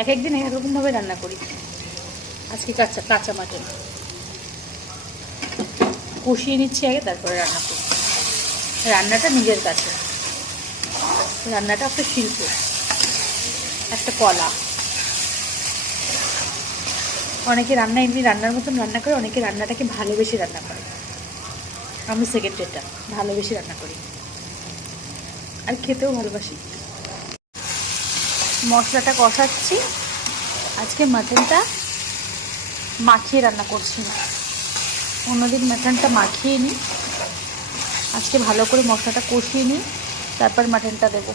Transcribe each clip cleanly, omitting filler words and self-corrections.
এক একদিন এক রকমভাবে রান্না করি। আজকে কাঁচা কাঁচা মাটন কষিয়ে নিচ্ছি আগে, তারপরে রান্না করি। রান্নাটা নিজের কাছে, রান্নাটা একটা শিল্প, একটা কলা। অনেকে রান্না এমনি রান্নার মতন রান্না করে, অনেকে রান্নাটাকে ভালোবেসে রান্না করে। আমি সেকেন্ডেরটা, ভালোবেসে রান্না করি আর খেতেও ভালোবাসি। মশলাটা কষাচ্ছি। আজকে মাটনটা মাখিয়ে রান্না করছি না, অন্যদিন মাটনটা মাখিয়ে নিই। আজকে ভালো করে মশলাটা কষিয়ে নিই, তারপর মাটনটা দেবো।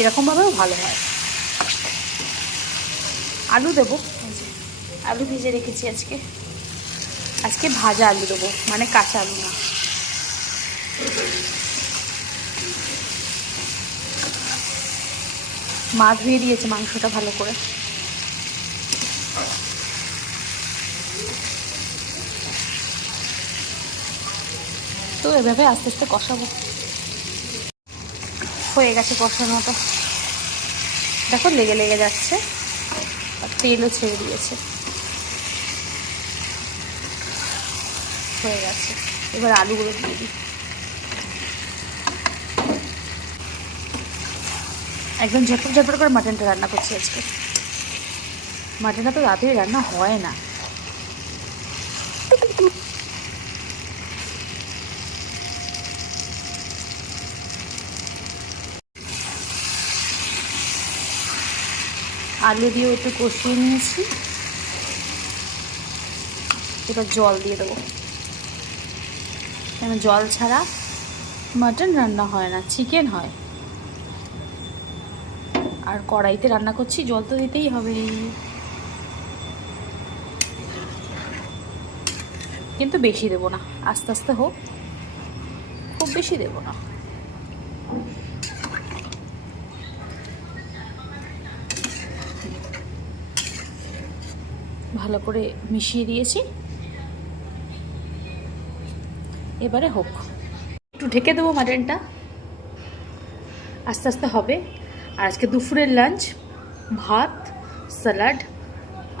এরকমভাবেও ভালো হয়। আলু দেবো, আলু ভিজে রেখেছি আজকে। আজকে ভাজা আলু দেবো, মানে কাঁচা আলু না। মা ধুয়ে দিয়েছে মাংসটা ভালো করে। তো এভাবে আস্তে আস্তে কষাবো। হয়ে গেছে কষানোটা, দেখো লেগে লেগে যাচ্ছে আর তেলও ছেড়ে দিয়েছে। হয়ে গেছে, এবার আলুগুলো দিয়ে দিই। একদম ঝটপট ঝটপট করে মাটনটা রান্না করছি আজকে। মাটনটা তো রাতেই রান্না হয় না। আলু দিয়েও একটু কষিয়ে নিয়েছি, এবার জল দিয়ে দেবো। কেন জল ছাড়া মাটন রান্না হয় না, চিকেন হয়। আর কড়াইতে রান্না করছি, জল তো দিতেই হবে। কিন্তু বেশি দেবো না, আস্তে আস্তে হোক, খুব বেশি দেবো না। ভালো করে মিশিয়ে দিয়েছি, এবারে হোক। একটু ঢেকে দেবো মাটনটা, আস্তে আস্তে হবে। আর আজকে দুপুরের লাঞ্চ ভাত, স্যালাড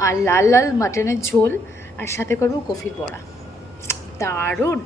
আর লাল লাল মাটনের ঝোল, আর সাথে করবো কফির বড়া। দারুণ।